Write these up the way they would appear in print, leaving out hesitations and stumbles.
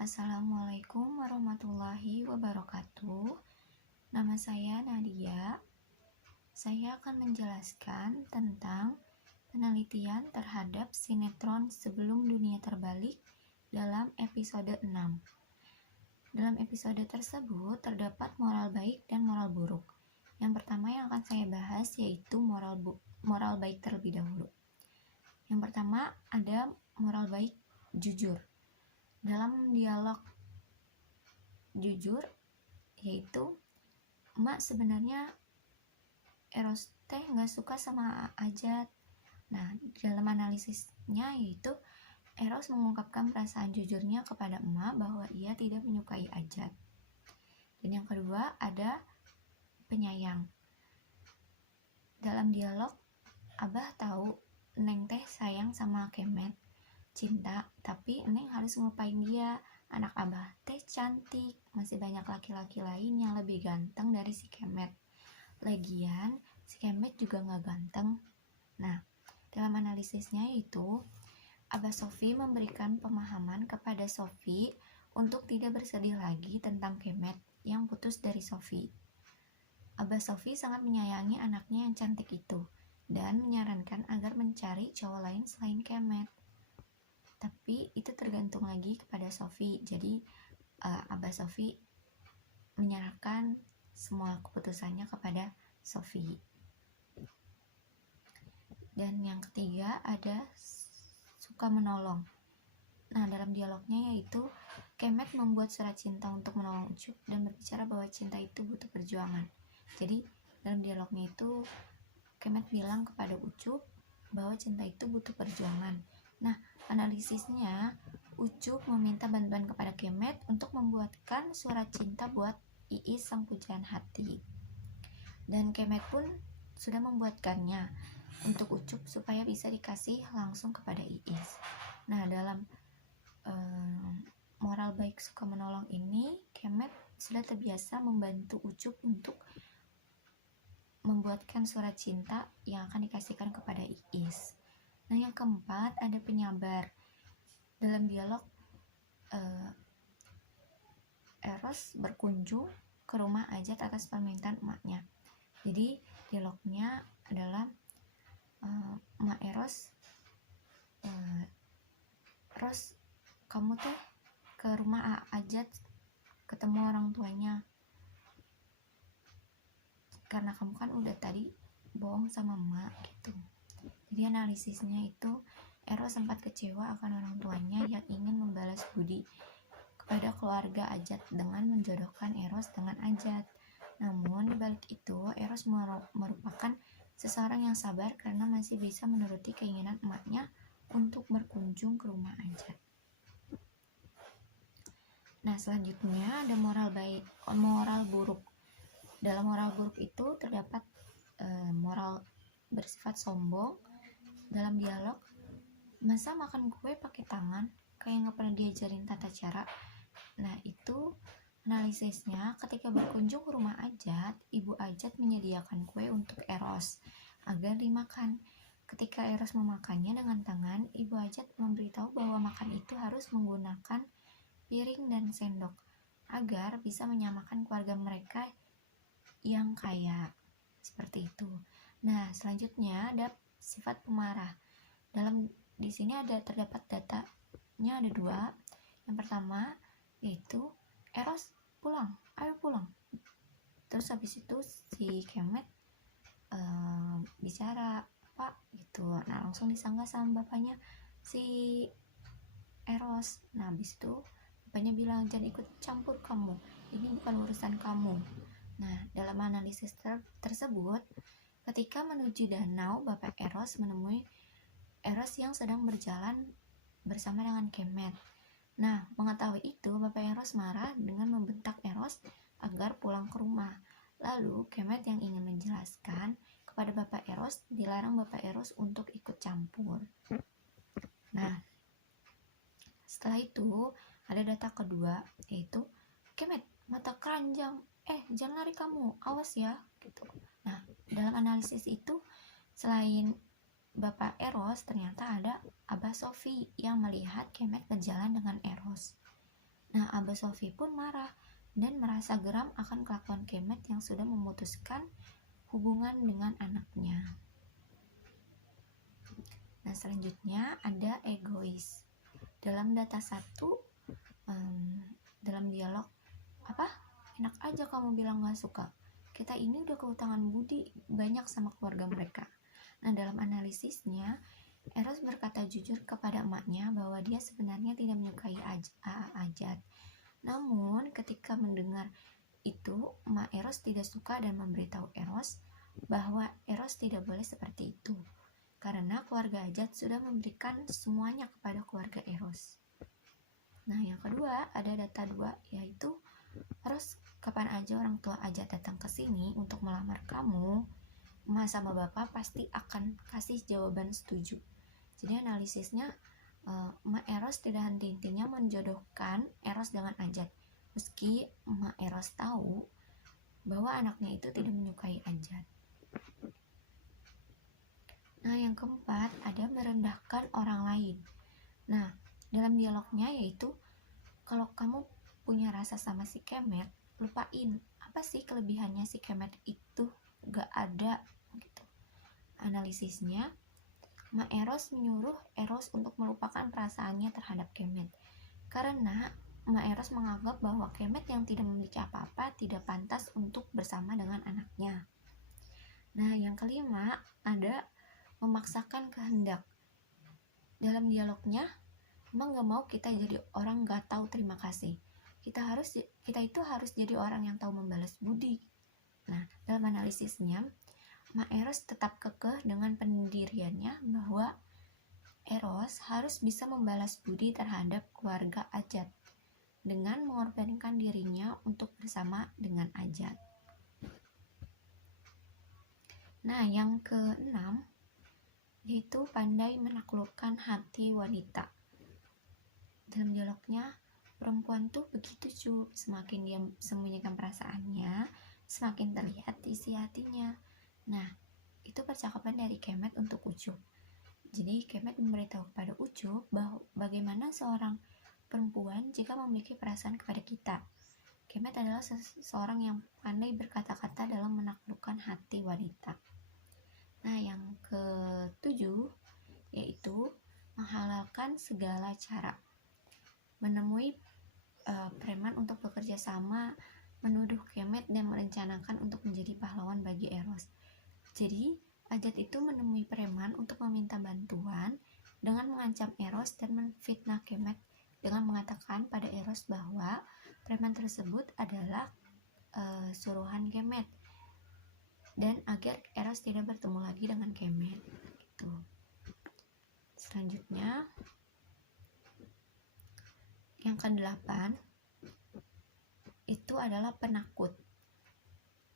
Assalamualaikum warahmatullahi wabarakatuh. Nama saya Nadia. Saya akan menjelaskan tentang penelitian terhadap sinetron Sebelum Dunia Terbalik dalam episode 6. Dalam episode tersebut terdapat moral baik dan moral buruk. Yang pertama yang akan saya bahas yaitu moral baik terlebih dahulu. Yang pertama ada moral baik jujur. Dalam dialog jujur yaitu emak sebenarnya Eros teh nggak suka sama Ajat. Nah, dalam analisisnya yaitu Eros mengungkapkan perasaan jujurnya kepada emak bahwa ia tidak menyukai Ajat. Dan yang kedua ada penyayang. Dalam dialog Abah tahu Neng teh sayang sama Kemet, cinta, tapi Neng harus ngelupain dia. Anak Abah teh cantik, masih banyak laki-laki lain yang lebih ganteng dari si Kemet. Lagian si Kemet juga gak ganteng. Nah, dalam analisisnya itu Abah Sofi memberikan pemahaman kepada Sofi untuk tidak bersedih lagi tentang Kemet yang putus dari Sofi. Abah Sofi sangat menyayangi anaknya yang cantik itu dan menyarankan agar mencari cowok lain selain Kemet. Tapi itu tergantung lagi kepada Sofi. Jadi Abah Sofi menyerahkan semua keputusannya kepada Sofi. Dan yang ketiga ada suka menolong. Nah, dalam dialognya yaitu Kemet membuat surat cinta untuk menolong Ucup dan berbicara bahwa cinta itu butuh perjuangan. Jadi dalam dialognya itu Kemet bilang kepada Ucup bahwa cinta itu butuh perjuangan. Nah, analisisnya Ucup meminta bantuan kepada Kemet untuk membuatkan surat cinta buat Iis sang pujaan hati. Dan Kemet pun sudah membuatkannya untuk Ucup supaya bisa dikasih langsung kepada Iis. Nah, dalam moral baik suka menolong ini, Kemet sudah terbiasa membantu Ucup untuk membuatkan surat cinta yang akan dikasihkan kepada Iis. Nah, yang keempat ada penyabar. Dalam dialog Eros berkunjung ke rumah Ajat atas permintaan emaknya. Jadi dialognya adalah emak Eros, Ros, kamu teh ke rumah Ajat ketemu orang tuanya karena kamu kan udah tadi bohong sama emak gitu. Jadi analisisnya itu Eros sempat kecewa akan orang tuanya yang ingin membalas budi kepada keluarga Ajat dengan menjodohkan Eros dengan Ajat. Namun dibalik itu Eros merupakan seseorang yang sabar karena masih bisa menuruti keinginan emaknya untuk berkunjung ke rumah Ajat. Nah, selanjutnya ada moral buruk. Dalam moral buruk itu terdapat moral bersifat sombong. Dalam dialog, masa makan kue pakai tangan kayak nggak pernah diajarin tata cara. Nah, itu analisisnya ketika berkunjung ke rumah Ajat, ibu Ajat menyediakan kue untuk Eros agar dimakan. Ketika Eros memakannya dengan tangan, ibu Ajat memberitahu bahwa makan itu harus menggunakan piring dan sendok agar bisa menyamakan keluarga mereka yang kaya. Seperti itu. Nah, selanjutnya ada sifat pemarah. Di sini terdapat datanya ada 2. Yang pertama yaitu Eros pulang, ayo pulang. Terus habis itu si Kemet bicara, Pak gitu. Nah, langsung disanggah sama bapaknya si Eros. Nah, habis itu bapaknya bilang, jangan ikut campur kamu, ini bukan urusan kamu. Nah, dalam analisis tersebut, ketika menuju danau, Bapak Eros menemui Eros yang sedang berjalan bersama dengan Kemet. Nah, mengetahui itu, Bapak Eros marah dengan membentak Eros agar pulang ke rumah. Lalu, Kemet yang ingin menjelaskan kepada Bapak Eros, dilarang Bapak Eros untuk ikut campur. Nah, setelah itu, ada data kedua, yaitu Kemet, mata keranjang, jangan lari kamu, awas ya, gitu. Nah, dalam analisis itu, selain Bapak Eros, ternyata ada Abah Sofi yang melihat Kemet berjalan dengan Eros. Nah, Abah Sofi pun marah dan merasa geram akan kelakuan Kemet yang sudah memutuskan hubungan dengan anaknya. Nah, selanjutnya ada egois. Dalam data 1, dalam dialog, apa? Enak aja kamu bilang gak suka. Kita ini udah keutangan budi banyak sama keluarga mereka. Nah, dalam analisisnya, Eros berkata jujur kepada emaknya bahwa dia sebenarnya tidak menyukai Ajat. Namun, ketika mendengar itu, emak Eros tidak suka dan memberitahu Eros bahwa Eros tidak boleh seperti itu, karena keluarga Ajat sudah memberikan semuanya kepada keluarga Eros. Nah, yang kedua ada data 2, yaitu Eros, kapan aja orang tua Ajat datang ke sini untuk melamar kamu, emak sama bapak pasti akan kasih jawaban setuju. Jadi analisisnya, emak Eros tidak henti-hentinya menjodohkan Eros dengan Ajat, meski emak Eros tahu bahwa anaknya itu tidak menyukai Ajat. Nah, yang keempat ada merendahkan orang lain. Nah, dalam dialognya yaitu, kalau kamu punya rasa sama si Kemet, lupain apa sih kelebihannya si Kemet itu, gak ada gitu. Analisisnya, Ma Eros menyuruh Eros untuk melupakan perasaannya terhadap Kemet, karena Ma Eros menganggap bahwa Kemet yang tidak memiliki apa-apa tidak pantas untuk bersama dengan anaknya. Nah, yang kelima ada memaksakan kehendak. Dalam dialognya, emang gak mau kita jadi orang gak tahu terima kasih. Kita itu harus jadi orang yang tahu membalas budi. Nah, dalam analisisnya, Ma Eros tetap kekeh dengan pendiriannya bahwa Eros harus bisa membalas budi terhadap keluarga Ajat dengan mengorbankan dirinya untuk bersama dengan Ajat. Nah, yang keenam yaitu pandai menaklukkan hati wanita. Dalam dialognya, perempuan tuh begitu cuy, semakin dia sembunyikan perasaannya, semakin terlihat isi hatinya. Nah, itu percakapan dari Kemet untuk Ucup. Jadi Kemet memberitahu kepada Ucup bahwa bagaimana seorang perempuan jika memiliki perasaan kepada kita. Kemet adalah seseorang yang pandai berkata-kata dalam menaklukkan hati wanita. Nah, yang ketujuh yaitu menghalalkan segala cara. Menemui preman untuk bekerja sama, menuduh Kemet dan merencanakan untuk menjadi pahlawan bagi Eros. Jadi Ajat itu menemui preman untuk meminta bantuan dengan mengancam Eros dan menfitnah Kemet dengan mengatakan pada Eros bahwa preman tersebut adalah suruhan Kemet, dan agar Eros tidak bertemu lagi dengan Kemet gitu. Selanjutnya yang ke-8 itu adalah penakut.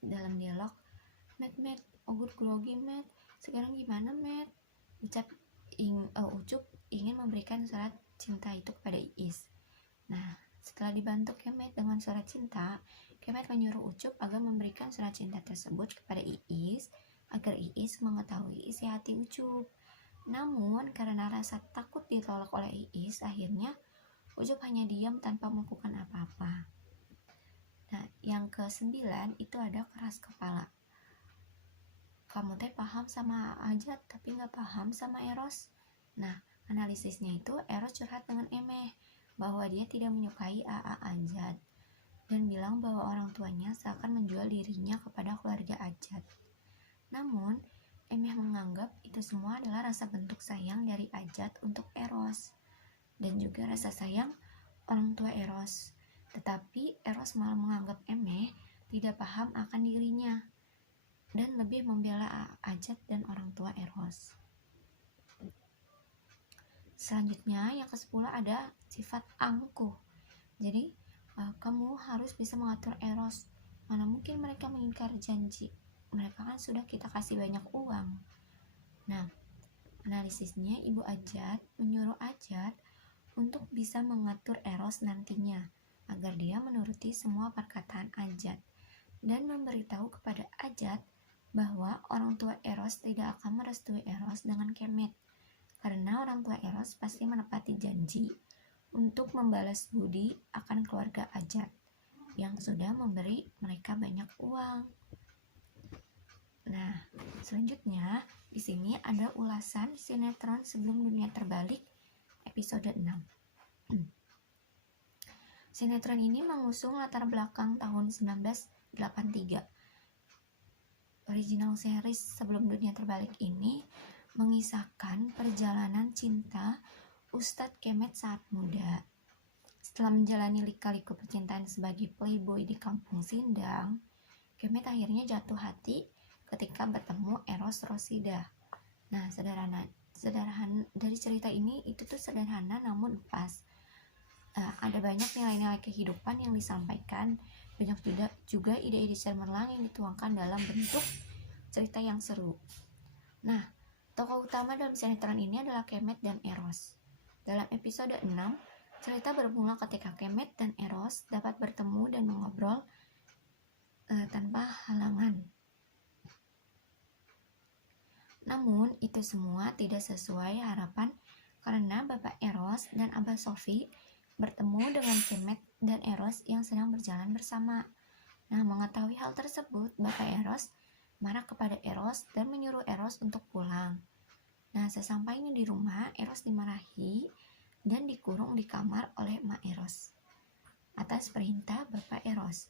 Dalam dialog, Met, ogut grogi Met, sekarang gimana Met? Ucup ingin memberikan surat cinta itu kepada Iis. Nah, setelah dibantu Kemet dengan surat cinta, Kemet menyuruh Ucup agar memberikan surat cinta tersebut kepada Iis agar Iis mengetahui isi hati Ucup. Namun karena rasa takut ditolak oleh Iis, akhirnya Ucup hanya diam tanpa melakukan apa-apa. Nah, yang ke-9 itu ada keras kepala. Kamu teh paham sama Ajat tapi gak paham sama Eros. Nah, analisisnya itu Eros curhat dengan Emeh bahwa dia tidak menyukai Ajat dan bilang bahwa orang tuanya seakan menjual dirinya kepada keluarga Ajat. Namun, Emeh menganggap itu semua adalah rasa bentuk sayang dari Ajat untuk Eros dan juga rasa sayang orang tua Eros. Tetapi Eros malah menganggap Emeh tidak paham akan dirinya dan lebih membela Ajat dan orang tua Eros. Selanjutnya yang ke-10 ada sifat angkuh. Jadi kamu harus bisa mengatur Eros. Mana mungkin mereka mengingkar janji, mereka kan sudah kita kasih banyak uang. Nah, analisisnya Ibu Ajat menyuruh Ajat untuk bisa mengatur Eros nantinya agar dia menuruti semua perkataan Ajat dan memberitahu kepada Ajat bahwa orang tua Eros tidak akan merestui Eros dengan Kemet, karena orang tua Eros pasti menepati janji untuk membalas budi akan keluarga Ajat yang sudah memberi mereka banyak uang. Nah, selanjutnya di sini ada ulasan sinetron Sebelum Dunia Terbalik episode 6. Sinetron ini mengusung latar belakang tahun 1983. Original series Sebelum Dunia Terbalik ini mengisahkan perjalanan cinta Ustadz Kemet saat muda. Setelah menjalani lika-liku percintaan sebagai playboy di kampung Sindang, Kemet akhirnya jatuh hati ketika bertemu Eros Rosida. Nah, sederhana dari cerita ini itu tuh sederhana namun pas. Ada banyak nilai-nilai kehidupan yang disampaikan, banyak juga ide-ide cemerlang yang dituangkan dalam bentuk cerita yang seru. Nah, tokoh utama dalam sinetron ini adalah Kemet dan Eros. Dalam episode 6, cerita bermula ketika Kemet dan Eros dapat bertemu dan mengobrol tanpa halangan. Namun, itu semua tidak sesuai harapan karena Bapak Eros dan Abah Sofi bertemu dengan Kemet dan Eros yang sedang berjalan bersama. Nah, mengetahui hal tersebut, Bapak Eros marah kepada Eros dan menyuruh Eros untuk pulang. Nah, sesampainya di rumah, Eros dimarahi dan dikurung di kamar oleh emak Eros atas perintah Bapak Eros.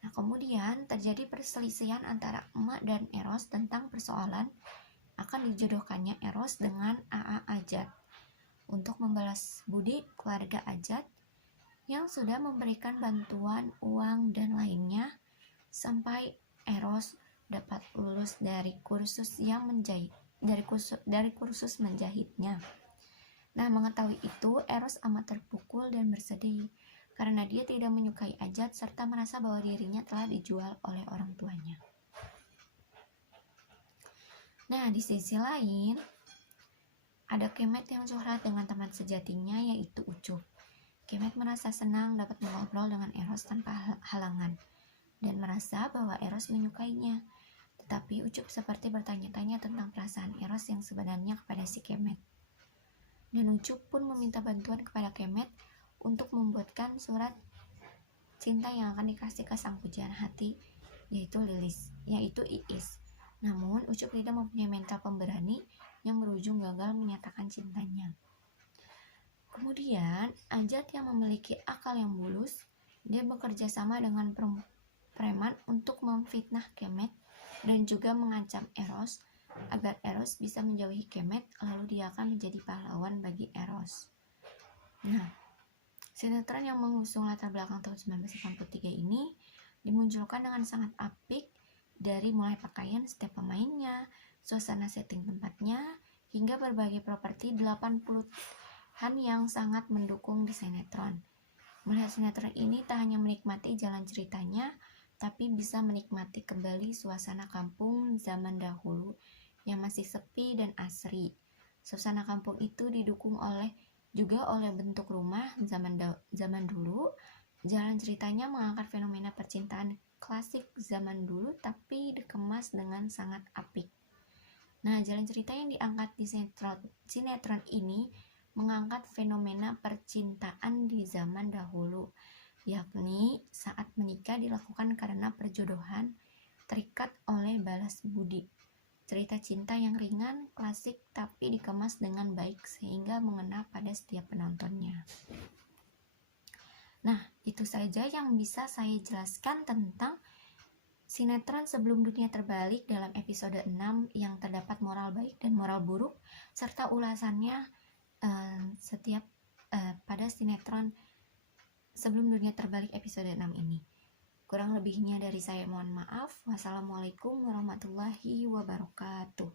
Nah, kemudian terjadi perselisihan antara emak dan Eros tentang persoalan akan dijodohkannya Eros dengan AA Ajat untuk membalas budi keluarga Ajat yang sudah memberikan bantuan uang dan lainnya sampai Eros dapat lulus dari kursus menjahitnya. Nah, mengetahui itu, Eros amat terpukul dan bersedih karena dia tidak menyukai Ajat serta merasa bahwa dirinya telah dijual oleh orang tuanya. Nah, di sisi lain, ada Kemet yang curhat dengan teman sejatinya yaitu Ucup. Kemet merasa senang dapat mengobrol dengan Eros tanpa halangan dan merasa bahwa Eros menyukainya. Tetapi Ucup seperti bertanya-tanya tentang perasaan Eros yang sebenarnya kepada si Kemet. Dan Ucup pun meminta bantuan kepada Kemet untuk membuatkan surat cinta yang akan dikasih ke sang pujaan hati yaitu Iis. Namun Ucup tidak mempunyai mental pemberani yang berujung gagal menyatakan cintanya. Kemudian Ajat yang memiliki akal yang bulus, dia bekerja sama dengan preman untuk memfitnah Kemet dan juga mengancam Eros agar Eros bisa menjauhi Kemet, lalu dia akan menjadi pahlawan bagi Eros. Nah, sinetron yang mengusung latar belakang tahun 1983 ini dimunculkan dengan sangat apik dari mulai pakaian setiap pemainnya, suasana setting tempatnya, hingga berbagai properti 80-an yang sangat mendukung di sinetron. Melihat sinetron ini tak hanya menikmati jalan ceritanya, tapi bisa menikmati kembali suasana kampung zaman dahulu yang masih sepi dan asri. Suasana kampung itu didukung juga oleh bentuk rumah zaman dulu. Jalan ceritanya mengangkat fenomena percintaan klasik zaman dulu tapi dikemas dengan sangat apik. Nah, jalan cerita yang diangkat di sinetron ini mengangkat fenomena percintaan di zaman dahulu, yakni saat menikah dilakukan karena perjodohan terikat oleh balas budi. Cerita cinta yang ringan, klasik, tapi dikemas dengan baik sehingga mengena pada setiap penontonnya. Nah, itu saja yang bisa saya jelaskan tentang sinetron Sebelum Dunia Terbalik dalam episode 6 yang terdapat moral baik dan moral buruk serta ulasannya pada sinetron Sebelum Dunia Terbalik episode 6 ini. Kurang lebihnya dari saya mohon maaf. Wassalamualaikum warahmatullahi wabarakatuh.